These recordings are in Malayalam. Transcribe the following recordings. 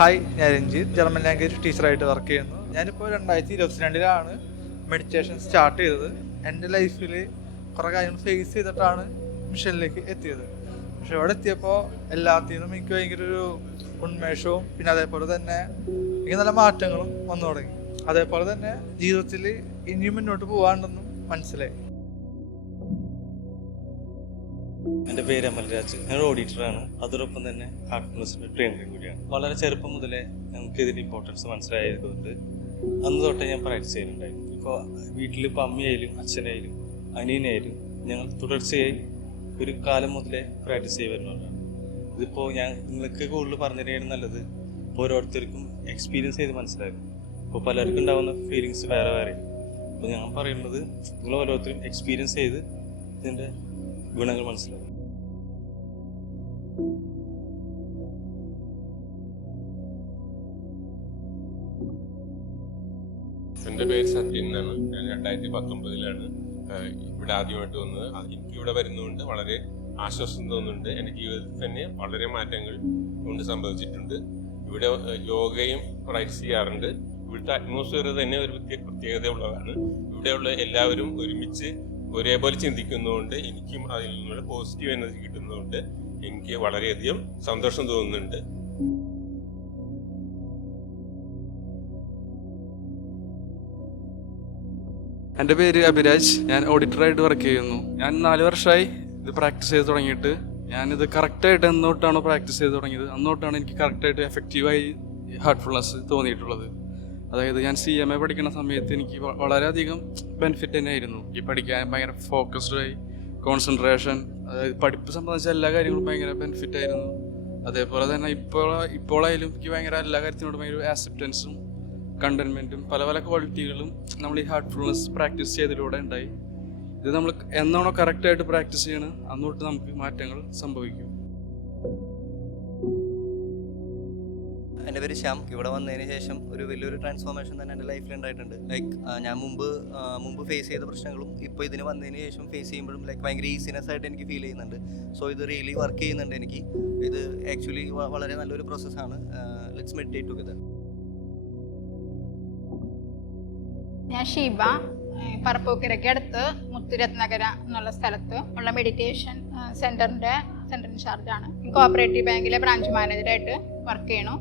ഹായ്, ഞാൻ രഞ്ജിത്ത്, ജർമ്മൻ ലാംഗ്വേജ് ടീച്ചറായിട്ട് വർക്ക് ചെയ്യുന്നു. ഞാനിപ്പോൾ 2022 മെഡിറ്റേഷൻ സ്റ്റാർട്ട് ചെയ്തത്. എൻ്റെ ലൈഫിൽ കുറേ കാര്യങ്ങൾ ഫേസ് ചെയ്തിട്ടാണ് മിഷനിലേക്ക് എത്തിയത്. പക്ഷെ ഇവിടെ എത്തിയപ്പോൾ എല്ലാത്തിനും എനിക്ക് ഭയങ്കര ഒരു ഉന്മേഷവും പിന്നെ അതേപോലെ തന്നെ എനിക്ക് നല്ല മാറ്റങ്ങളും വന്നു തുടങ്ങി. അതേപോലെ തന്നെ ജീവിതത്തിൽ ഇനിയും മുന്നോട്ട് പോകാണ്ടെന്നും മനസ്സിലായി. എൻ്റെ പേര് അമൽരാജ്. ഞാൻ ഓഡിറ്ററാണ്. അതോടൊപ്പം തന്നെ ഹാർട്ട്ഫുൾനെസ്സിൻ്റെ ട്രെയിനറും കൂടിയാണ്. വളരെ ചെറുപ്പം മുതലേ നമുക്ക് ഇതിൻ്റെ ഇമ്പോർട്ടൻസ് മനസ്സിലായതുകൊണ്ട് അന്ന് തൊട്ടേ ഞാൻ പ്രാക്ടീസ് ചെയ്യുന്നുണ്ടായിരുന്നു. ഇപ്പോൾ വീട്ടിലിപ്പോൾ അമ്മയായാലും അച്ഛനായാലും അനിയനായാലും ഞങ്ങൾ തുടർച്ചയായി ഒരു കാലം മുതലേ പ്രാക്ടീസ് ചെയ്ത് വരുന്നവരാണ്. ഇതിപ്പോൾ ഞാൻ നിങ്ങൾക്ക് കൂടുതൽ പറഞ്ഞു തരികയാണ് നല്ലത്. ഇപ്പോൾ ഓരോരുത്തർക്കും എക്സ്പീരിയൻസ് ചെയ്ത് മനസ്സിലാകും. ഇപ്പോൾ പലർക്കും ഉണ്ടാകുന്ന ഫീലിങ്സ് വേറെ വേറെ. അപ്പോൾ ഞാൻ പറയുന്നത് നിങ്ങൾ ഓരോരുത്തരും എക്സ്പീരിയൻസ് ചെയ്ത് ഇതിൻ്റെ ഗുണങ്ങൾ മനസ്സിലാവും. എൻ്റെ പേര് സത്യൻ എന്നാണ്. ഞാൻ 2019 ഇവിടെ ആദ്യമായിട്ട് വന്നത്. എനിക്കിവിടെ വരുന്നതുകൊണ്ട് വളരെ ആശ്വാസം തോന്നുന്നുണ്ട്. എൻ്റെ ജീവിതത്തിൽ തന്നെ വളരെ മാറ്റങ്ങൾ കൊണ്ട് സംഭവിച്ചിട്ടുണ്ട്. ഇവിടെ യോഗയും പ്രാക്ടീസ് ചെയ്യാറുണ്ട്. ഇവിടുത്തെ അറ്റ്മോസ്ഫിയർ തന്നെ ഒരു പ്രത്യേകത ഉള്ളതാണ്. ഇവിടെയുള്ള എല്ലാവരും ഒരുമിച്ച് ഒരേപോലെ ചിന്തിക്കുന്നതുകൊണ്ട് എനിക്കും അതിൽ നിന്നുള്ള പോസിറ്റീവ് എനർജി കിട്ടുന്നതുകൊണ്ട് എനിക്ക് വളരെയധികം സന്തോഷം തോന്നുന്നുണ്ട്. എൻ്റെ പേര് അഭിരാജ്. ഞാൻ ഓഡിറ്ററായിട്ട് വർക്ക് ചെയ്യുന്നു. ഞാൻ 4 വർഷമായി ഇത് പ്രാക്ടീസ് ചെയ്ത് തുടങ്ങിയിട്ട്. ഞാനിത് കറക്റ്റായിട്ട് എന്നോട്ടാണോ പ്രാക്ടീസ് ചെയ്ത് തുടങ്ങിയത് അന്നോട്ടാണ് എനിക്ക് കറക്റ്റായിട്ട് എഫക്റ്റീവായി ഹാർട്ട്ഫുൾനെസ് തോന്നിയിട്ടുള്ളത്. അതായത് ഞാൻ CMA പഠിക്കുന്ന സമയത്ത് എനിക്ക് വളരെയധികം ബെനിഫിറ്റ് തന്നെയായിരുന്നു. ഈ പഠിക്കാൻ ഭയങ്കര ഫോക്കസ്ഡായി, കോൺസെൻട്രേഷൻ, അതായത് പഠിപ്പ് സംബന്ധിച്ച എല്ലാ കാര്യങ്ങളും ഭയങ്കര ബെനിഫിറ്റ് ആയിരുന്നു. അതേപോലെ തന്നെ ഇപ്പോഴായാലും എനിക്ക് ഭയങ്കര എല്ലാ കാര്യത്തിനോടും ഭയങ്കര ആക്സെപ്റ്റൻസും കണ്ടൻമെൻറ്റും പല പല ക്വാളിറ്റികളും നമ്മൾ ഈ ഹാർട്ട്ഫുൾനെസ് പ്രാക്ടീസ് ചെയ്തതിലൂടെ ഉണ്ടായി. ഇത് നമ്മൾ എന്നാണോ കറക്റ്റായിട്ട് പ്രാക്ടീസ് ചെയ്യണം അന്നോട്ട് നമുക്ക് മാറ്റങ്ങൾ സംഭവിക്കും. എൻ്റെ പേര് ശ്യാം. ഇവിടെ വന്നതിന് ശേഷം ഒരു വലിയൊരു ട്രാൻസ്ഫോർമേഷൻ തന്നെ എൻ്റെ ലൈഫിൽ ഉണ്ടായിട്ടുണ്ട്. ലൈക്ക് ഞാൻ മുമ്പ് ഫേസ് ചെയ്ത പ്രശ്നങ്ങളും ഇപ്പോൾ ഇതിന് വന്നതിന് ശേഷം ഫേസ് ചെയ്യുമ്പോഴും ലൈക്ക് ഭയങ്കര ഈസിനെസ് ആയിട്ട് എനിക്ക് ഫീൽ ചെയ്യുന്നുണ്ട്. സോ ഇത് റിയലി വർക്ക് ചെയ്യുന്നുണ്ട് എനിക്ക്. ഇത് ആക്ച്വലി വളരെ നല്ലൊരു പ്രോസസ്സാണ്. Let's meditate together. ഞാൻ ഷീബ, പറപ്പൂക്കരയ്ക്ക് അടുത്ത് മുത്തുരത്നകര എന്നുള്ള സ്ഥലത്ത് ഉള്ള മെഡിറ്റേഷൻ സെൻറ്റർ ഇൻചാർജാണ്. കോഓപ്പറേറ്റീവ് ബാങ്കിലെ ബ്രാഞ്ച് മാനേജറായിട്ട് വർക്ക് ചെയ്യണു.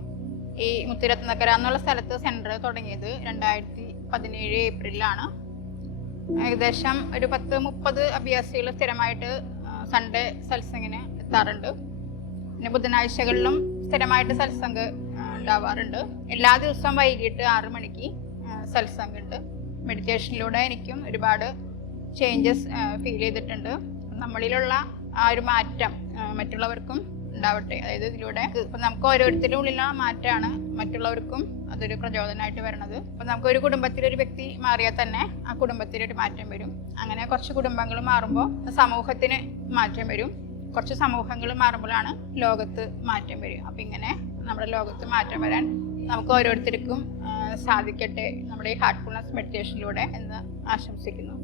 ഈ മുത്തുരത്നകര എന്നുള്ള സ്ഥലത്ത് സെൻറ്റർ തുടങ്ങിയത് 2017 ഏപ്രിലാണ്. ഏകദേശം ഒരു 10-30 അഭ്യാസികൾ സ്ഥിരമായിട്ട് സൺഡേ സത്സംഗിന് എത്താറുണ്ട്. പിന്നെ ബുധനാഴ്ചകളിലും സ്ഥിരമായിട്ട് സത്സംഗ് ഉണ്ടാവാറുണ്ട്. എല്ലാ ദിവസവും വൈകിട്ട് 6 മണിക്ക് സത്സംഗ് ഉണ്ട്. മെഡിറ്റേഷനിലൂടെ എനിക്കും ഒരുപാട് ചേഞ്ചസ് ഫീൽ ചെയ്തിട്ടുണ്ട്. നമ്മളിലുള്ള ആ ഒരു മാറ്റം മറ്റുള്ളവർക്കും ഉണ്ടാവട്ടെ. അതായത് ഇതിലൂടെ ഇപ്പം നമുക്ക് ഓരോരുത്തരുടെ ഉള്ളിലുള്ള മാറ്റമാണ് മറ്റുള്ളവർക്കും അതൊരു പ്രചോദനമായിട്ട് വരണത്. അപ്പം നമുക്കൊരു കുടുംബത്തിലൊരു വ്യക്തി മാറിയാൽ തന്നെ ആ കുടുംബത്തിലൊരു മാറ്റം വരും. അങ്ങനെ കുറച്ച് കുടുംബങ്ങൾ മാറുമ്പോൾ സമൂഹത്തിന് മാറ്റം വരും. കുറച്ച് സമൂഹങ്ങൾ മാറുമ്പോഴാണ് ലോകത്ത് മാറ്റം വരും. അപ്പം ഇങ്ങനെ നമ്മുടെ ലോകത്ത് മാറ്റം വരാൻ നമുക്ക് ഓരോരുത്തർക്കും സാധിക്കട്ടെ നമ്മുടെ ഈ ഹാർട്ട്ഫുൾനെസ് മെഡിറ്റേഷനിലൂടെ എന്ന് ആശംസിക്കുന്നു.